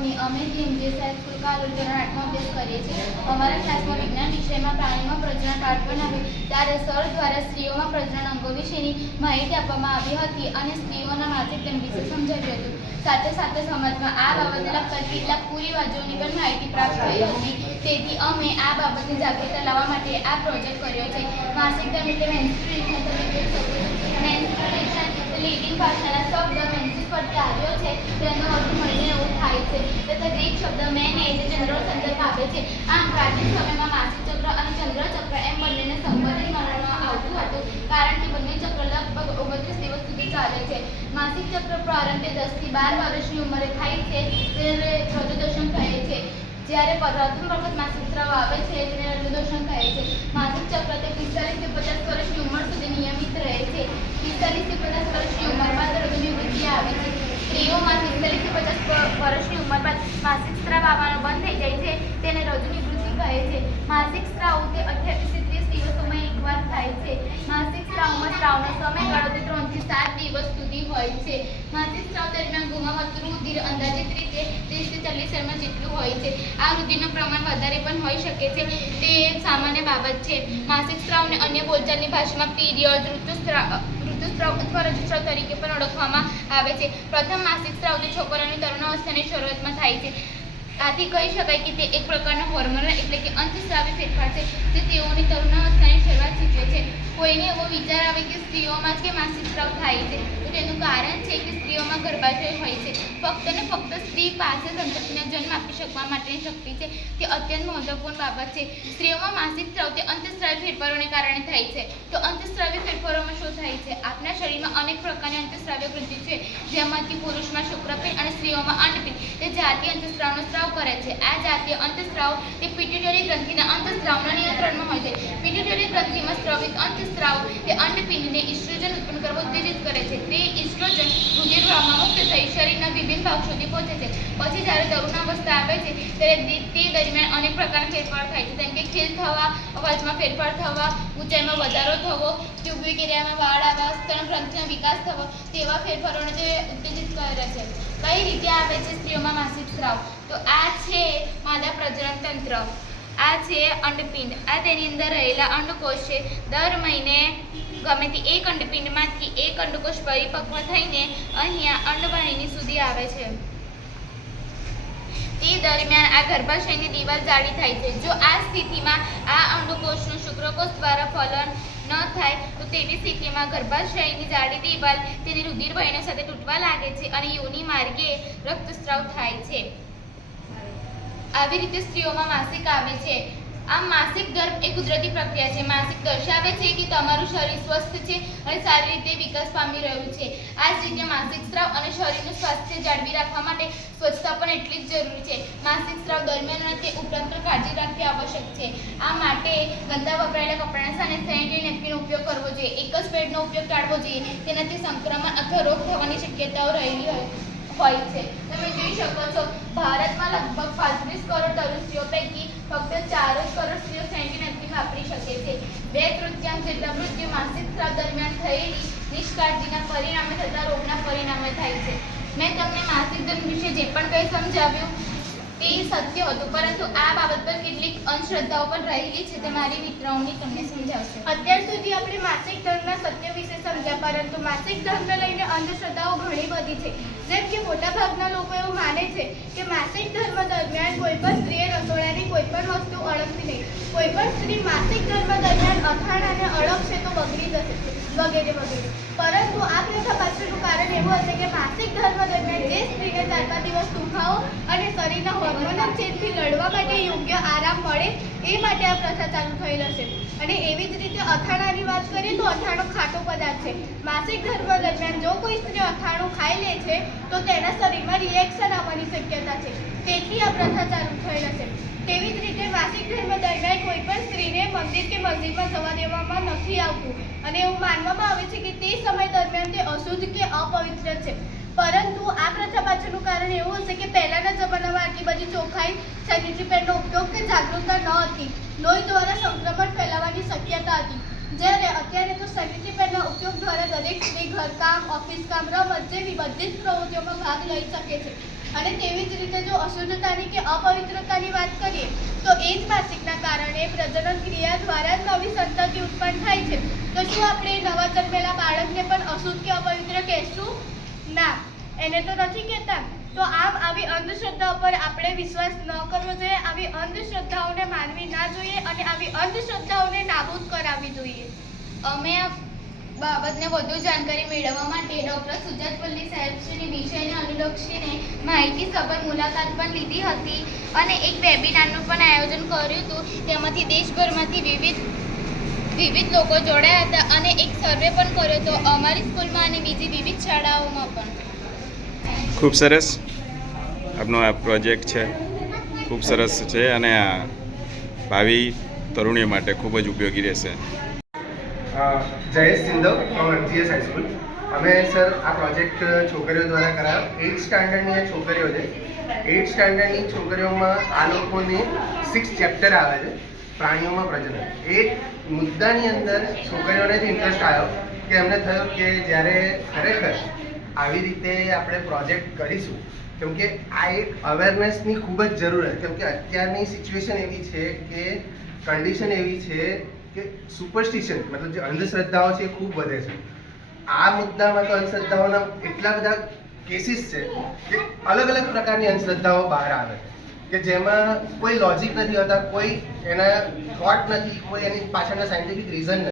Company અમે જેએમજેએસ high school school ધોરણ આઠમાં અભ્યાસ કરીએ છીએ, અમારા ક્લાસમાં વિજ્ઞાન વિષયમાં પ્રાણીમાં પ્રજનન પાઠ બનાવ્યું. ત્યારે સર દ્વારા સ્ત્રીઓમાં પ્રજનન અંગો વિશેની માહિતી આપવામાં આવી હતી અને સ્ત્રીઓના માસિક ધર્મ વિશે સમજાવ્યું હતું. સાથે સાથે સમાજમાં આ બાબતે લગતા કેટલાક કુરિવાજોની પણ માહિતી પ્રાપ્ત થઈ હતી. તેથી અમે આ બાબતની જાગૃતતા લાવવા માટે આ પ્રોજેક્ટ કર્યો છે. માસિક એટલે તમે જોઈ શકો લીડિંગ ભાષાના શબ્દ મેન્સિસ પરથી આવ્યો છે તેનો અર્થ મળીને એવું થાય છે. તથા ગ્રીક શબ્દ મેન એ જે ચંદ્રનો સંદર્ભ આપે છે. આમ પ્રાચીન સમયમાં માસિક ચક્ર અને ચંદ્ર ચક્ર એમ બંનેને સંબંધિત ગણવામાં આવતું હતું, કારણ કે બંને ચક્ર લગભગ ઓગણત્રીસ દિવસ સુધી ચાલે છે. માસિક ચક્ર પ્રારંભે દસથી બાર વર્ષની ઉંમરે થાય છે. ત્યારે જ્યારે પ્રથમ વખત માસિક સ્ત્રાવ આવે છે તેને ઋતુદર્શન કહે છે. માસિક ચક્ર તે પિસ્તાલીસથી પચાસ વર્ષની ઉંમર સુધી નિયમિત રહે છે. પિસ્તાલીસથી પચાસ વર્ષની ઉંમર બાદ વૃદ્ધિ આવે છે. સ્ત્રીઓમાં પિસ્તાલીસથી પચાસ વર્ષની ઉંમર બાદ માસિક સ્ત્રાવ આવવાનું બંધ થઈ જાય છે, તેને રજુનિવૃત્તિ કહે છે. માસિક સ્ત્રાવ તે અઠ્યાવીસથી ત્રીસ દિવસોમાં એકવાર થાય છે. માસિક સ્રાવમાં સ્ત્રાવનો સમયગાળો તે ત્રણથી સાત દિવસ સુધી હોય છે. માસિક સ્ત્રાવ દરમિયાન ગુમાવતું રુધિર અંદાજિત રીતે ત્રીસથી ચાલીસ શર્મા જેટલું હોય છે. આ રુધિરનું પ્રમાણ વધારે પણ હોઈ શકે છે. તે એક સામાન્ય બાબત છે. માસિક સ્રાવને અન્ય બોલચાલની ભાષામાં પીરિયડ ઋતુસ્ત્રાવ ઋતુસ્રાવ અથવા રજસ્રાવ તરીકે પણ ઓળખવામાં આવે છે. પ્રથમ માસિક સ્ત્રાવ તે છોકરાની તરુણાવસ્થાની શરૂઆતમાં થાય છે. આથી કહી શકાય કે તે એક પ્રકારનો હોર્મોનલ એટલે કે અંતસ્ત્રાવી ફેરફાર છે. જે તેઓની તરુણાવસ્થાની શરૂઆત સૂચવે એવો વિચાર આવે કે સ્ત્રીઓમાં જ કે માસિક સ્ત્રાવ થાય છે? તેનું કારણ છે કે સ્ત્રીઓમાં ગર્ભાશય હોય છે. ફક્ત ને ફક્ત સ્ત્રી પાસે સંતતિને જન્મ આપી શકવા માટેની શક્તિ છે, તે અત્યંત મહત્વપૂર્ણ બાબત છે. સ્ત્રીઓમાં માસિક સ્ત્રાવ તે અંતઃસ્ત્રાવી ફેરફારોને કારણે થાય છે. તો અંતઃસ્ત્રાવી ફેરફારોમાં શું થાય છે? આપણા શરીરમાં અનેક પ્રકારની અંતસ્રાવી વૃદ્ધિ છે, જેમાંથી પુરુષમાં શુક્રપિંડ અને સ્ત્રીઓમાં અંડપિંડ તે જાતીય અંતઃસ્ત્રાવનો સ્ત્રાવ કરે છે. આ જાતીય અંતઃસ્ત્રાવ તે પિટ્યુટરી ગ્રંથિના અંતઃસ્ત્રાવના નિયંત્રણમાં હોય છે. પિટ્યુટરી ગ્રંથિમાં સ્રવિત અંતઃસ્ત્રાવ તે અંડપિંડને ઇસ્ટ્રોજન ઉત્પન્ન કરવા ઉત્તેજિત કરે છે. તે ઇસ્ટ્રોજન રુધિરપ્રવાહમાં મુક્ત થઈ શરીરના વિભિન્ન ભાગ સુધી પહોંચે છે. પછી જ્યારે તરુણાવસ્થા આવે છે, ત્યારે તે દરમિયાન અનેક પ્રકારના ફેરફાર થાય છે. જેમ કે ખીલ થવા, અવાજમાં ફેરફાર થવા, ઊંચાઈમાં વધારો થવો ટ્યુબિક ક્રિયામાં વાળ આવવા, સ્તન ગ્રંથિનો વિકાસ થવો, તેવા ફેરફારોને તે ઉત્તેજિત કરે છે. કઈ રીતે આવે છે સ્ત્રીઓમાં માસિક સ્રાવ તો આ છે માદા પ્રજનન તંત્ર આ છે અંડપિંડ. આ તેની અંદર રહેલા અંડકોષ છે દર મહિને ગમે તે એક અંડપિંડમાંથી એક પરિપક્વ થઈને અહીંયા અંડવાહિની સુધી આવે છે. તે દરમિયાન આ ગર્ભાશયની દિવાલ જાડી થાય છે. જો આ સ્થિતિમાં આ અંડકોષનું શુક્રકોષ દ્વારા ફલન ન થાય, તો તેવી સ્થિતિમાં ગર્ભાશયની જાડી દિવાલ તેની રુધિરવાહિનીઓ સાથે તૂટવા લાગે છે અને યોની માર્ગે રક્તસ્રાવ થાય છે. આવી રીતે સ્ત્રીઓમાં માસિક આવે છે. આમ માસિક એ કુદરતી પ્રક્રિયા છે. માસિક દર્શાવે છે કે તમારું શરીર સ્વસ્થ છે અને સારી રીતે વિકાસ પામી રહ્યું છે. આ જ રીતે માસિક સ્ત્રાવ અને શરીરનું સ્વાસ્થ્ય જાળવી રાખવા માટે સ્વચ્છતા પણ એટલી જ જરૂરી છે. માસિક સ્ત્રાવ દરમિયાન અને તે ઉપરાંત કાળજી રાખવી આવશ્યક છે. આ માટે ગંદા વપરાયેલા કપડાના સામે સેનિટરી નેપકીનનો ઉપયોગ કરવો જોઈએ. એક જ પેડનો ઉપયોગ ટાળવો જોઈએ. તેનાથી સંક્રમણ અથવા રોગ થવાની શક્યતાઓ રહેલી હોય છે. તમે જોઈ શકો છો ભારતમાં લગભગ પાંત્રીસ કરોડ તરુણ સ્ત્રીઓ પૈકી ફક્ત ચાર જ કરોડ સ્ત્રીઓ સેન્ટી નેપકીન વાપરી શકે છે બે તૃતીયાંશ જેટલા મૃત્યુ દરમિયાન થયેલી નિષ્કાળજીના પરિણામે થતા રોગના પરિણામે થાય છે. મેં તમને માસિક ધર્મ વિશે જે પણ કંઈ સમજાવ્યું તે સત્ય હતું, પરંતુ આ બાબત પર કેટલીક અંધશ્રદ્ધાઓ પણ રહેલી છે તે મારી મિત્રોની તમને સમજાવશે. અત્યાર સુધી આપણે માસિક ધર્મના સત્ય વિશે સમજ્યા, પરંતુ માસિક ધર્મને લઈને અંધશ્રદ્ધાઓ ઘણી બધી છે. જેમ કે મોટાભાગના લોકો એવું માને છે કે માસિક ધર્મ દરમિયાન કોઈ પણ સ્ત્રીએ રસોડાની કોઈ પણ વસ્તુ અળગવી નહીં. કોઈ પણ સ્ત્રી માસિક ધર્મ દરમિયાન અથાણ અને જશે વગેરે વગેરે. પરંતુ આ પ્રથા પાછળનું કારણ એવું હશે કે માસિક ધર્મ દરમિયાન જે સ્ત્રીને ચાર પાંચ દિવસ દુખાવો અને શરીરના હોર્મોનલ ચેન્જથી લડવા માટે યોગ્ય આરામ મળે, એ માટે આ પ્રથા ચાલુ થયેલ હશે. અને એવી જ રીતે અથાણાની વાત કરીએ તો અથાણો ખાટો પદાર્થ છે. માસિક ધર્મ દરમિયાન જો કોઈ સ્ત્રી અથાણું ખાઈ લે છે, તો તેના શરીરમાં રિએક્શન આવવાની શક્યતા છે. તેથી આ પ્રથા ચાલુ થયેલ હશે તેવી જ રીતે માસિક ધર્મ દરમિયાન કોઈ પણ સ્ત્રીને મંદિર કે મસ્જિદમાં જવા દેવામાં નથી આવતું. અને એવું માનવામાં આવે છે કે તે સમય દરમિયાન તે અશુદ્ધ કે અપવિત્ર છે. પરંતુ આ પ્રથા પાછળનું કારણ એવું હશે કે પહેલાંના જમાનામાં આટલી બધી ચોખ્ખાઈ સેનિટરી પેડનો ઉપયોગ કે જાગૃતતા ન હતી. લોહી દ્વારા સંક્રમણ ફેલાવાની શક્યતા હતી. જ્યારે અત્યારે તો સેનિટરી પેડના ઉપયોગ દ્વારા દરેક સ્ત્રી ઘરકામ ઓફિસ કામ, રમત જેવી બધી જ પ્રવૃત્તિઓમાં ભાગ લઈ શકે છે. અને તેવી જ રીતે જો અશુદ્ધતાની કે અપવિત્રતાની વાત કરીએ, તો એ જ માસિકના કારણે પ્રજનન ક્રિયા દ્વારા જ નવી સંતતિ ઉત્પન્ન થાય છે. તો શું આપણે નવા જન્મેલા બાળકને પણ અશુદ્ધ કે અપવિત્ર કહેશું? ના. એને તો નથી કહેતા. તો આમ આવી અંધશ્રદ્ધા પર આપણે વિશ્વાસ ન કરવો જોઈએ. આવી અંધશ્રદ્ધાઓને માનવી ના જોઈએ અને આવી અંધશ્રદ્ધાઓને નાબૂદ કરાવવી જોઈએ. અમે આ બાબતને વધુ જાણકારી મેળવવા માટે ડૉક્ટર સુજાત પલ્લી સાહેબશ્રીની વિષયને અનુલક્ષીને માહિતી સભર મુલાકાત પણ લીધી હતી અને એક વેબિનારનું પણ આયોજન કર્યું હતું. તેમાંથી દેશભરમાંથી વિવિધ વિવિધ લોકો જોડાયા હતા અને એક સર્વે પણ કર્યો હતો અમારી સ્કૂલમાં અને બીજી વિવિધ શાળાઓમાં પણ. ખૂબ સરસ. આપનો આ પ્રોજેક્ટ છે. ખૂબ સરસ છે અને આ ભાવિ તરુણીઓ માટે ખૂબ જ ઉપયોગી રહેશે. Jayesh Sindhav from MGS high school અમે સર આ પ્રોજેક્ટ છોકરીઓ દ્વારા કરાયો. એઇટ સ્ટાન્ડર્ડની આ છોકરીઓ છે. એઇટ સ્ટાન્ડર્ડની છોકરીઓમાં આ લોકોને સિક્સ ચેપ્ટર આવે છે. પ્રાણીઓમાં પ્રજનન. એ મુદ્દાની અંદર છોકરીઓને જ ઇન્ટરેસ્ટ આવ્યો કે એમને થયું કે જ્યારે ખરેખર આવી રીતે આપણે પ્રોજેક્ટ કરીશું કેમ કે આ એક અવેરનેસની ખૂબ જ જરૂર છે. કેમ કે અત્યારની સિચ્યુએશન એવી છે કે કન્ડિશન એવી છે કે સુપરસ્ટિશન મતલબ જે અંધશ્રદ્ધાઓ છે એ ખૂબ વધે છે. આ મુદ્દામાં તો અંધશ્રદ્ધાઓના એટલા બધા કેસીસ છે કે અલગ અલગ પ્રકારની અંધશ્રદ્ધાઓ બહાર આવે છે. કે જેમાં કોઈ લોજિક નથી હોતા, કોઈ એના થોટ નથી, કોઈ એની પાછળના સાયન્ટિફિક રીઝન નથી.